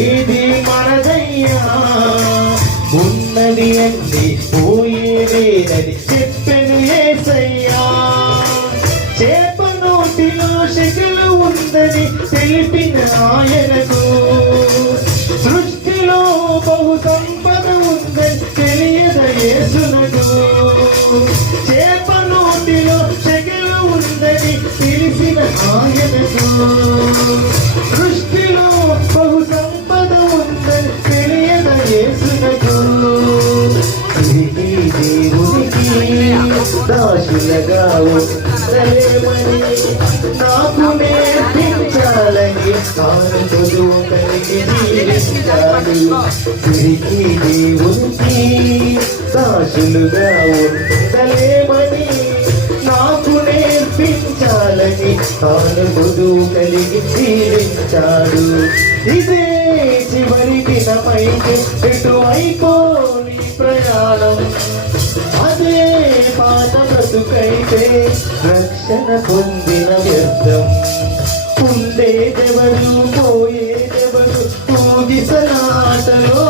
ఏది మనదయ్యా. ఉన్నది అంది పోయేదేనని చెప్పెను యేసయ్యా. చేప నోటిలో శిఖలు ఉందని తెలిపిన ఆయనకు, సృష్టిలో బహు సంపద ఉందని తెలియద యేసునకు. చేప నోటిలో శిఖలు ఉందని తెలిసిన ఆయనకు, సృష్టిలో బహు సంపద ఉందని తెలియద యేసునకు. దేవునికి దాసులుగా ఉండలేమని నాకు నేర్పించాలని తాను చదువు కలిగి జీవించాడు. తిరిగి దేవునికి దాసులుగా ఉండలేమని నాకు నేర్పించాలని తాను చదువు కలిగి జీవించాడు. ఇదే చివరి దినమైతే ఎటువైపో నీ ప్రయాణం, అదే పాత బ్రతుకైతే రక్షణ పొందిన వ్యర్థం. ఉండేదెవరు పోయేదెవరు ఊగిసలాటలో,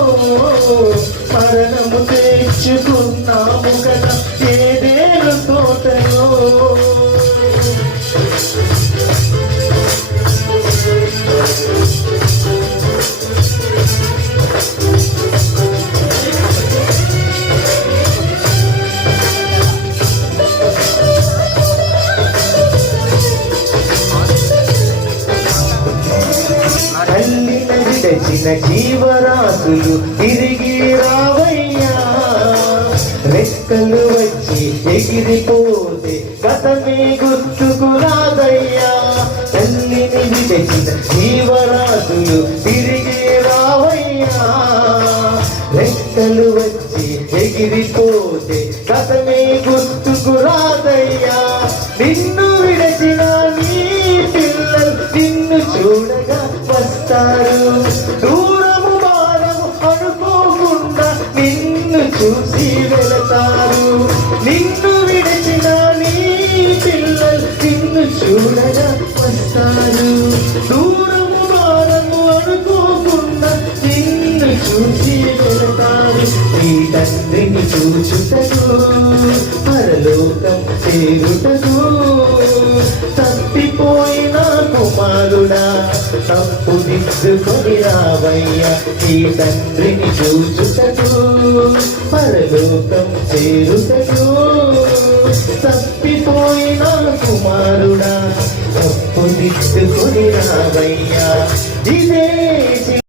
మరణము తెచ్చుకున్నాము కదా ఏదేను తోటలో. తల్లిన విడచిన జీవరాశులు తిరిగి రావయ్యా. రెక్కలు వచ్చి ఎగిరిపోతే గతమే గుర్తుకు రాదయ్యా. తల్లిని విడచిన జీవరాశులు తిరిగి రావయ్యా. రెక్కలు వచ్చి ఎగిరిపోతే గతమే గుర్తుకు రాదయ్యా. నిన్ను విడచిన నీ పిల్లలు నిన్ను చూడగా వస్తారు. దూరము భారము అనుకోకుండా నిన్ను చూసి వెళతారు. నిన్ను విడిచిన నీ పిల్లలు నిన్ను చూడగా వస్తారు. దూరము భారము అనుకోకుండా నిన్ను చూసి వెళతారు. నీ తండ్రిని చూచుటకు పరలోకం చేరుటకు తప్పిపోయిన కుమారుడా తప్పు దిద్దుకొని రావయ్యా. ఈ తండ్రిని చూచుటకు పరలోకం చేరుటకు తప్పిపోయిన కుమారుడా తప్పు దిద్దుకొని రావయ్యా. ఇదే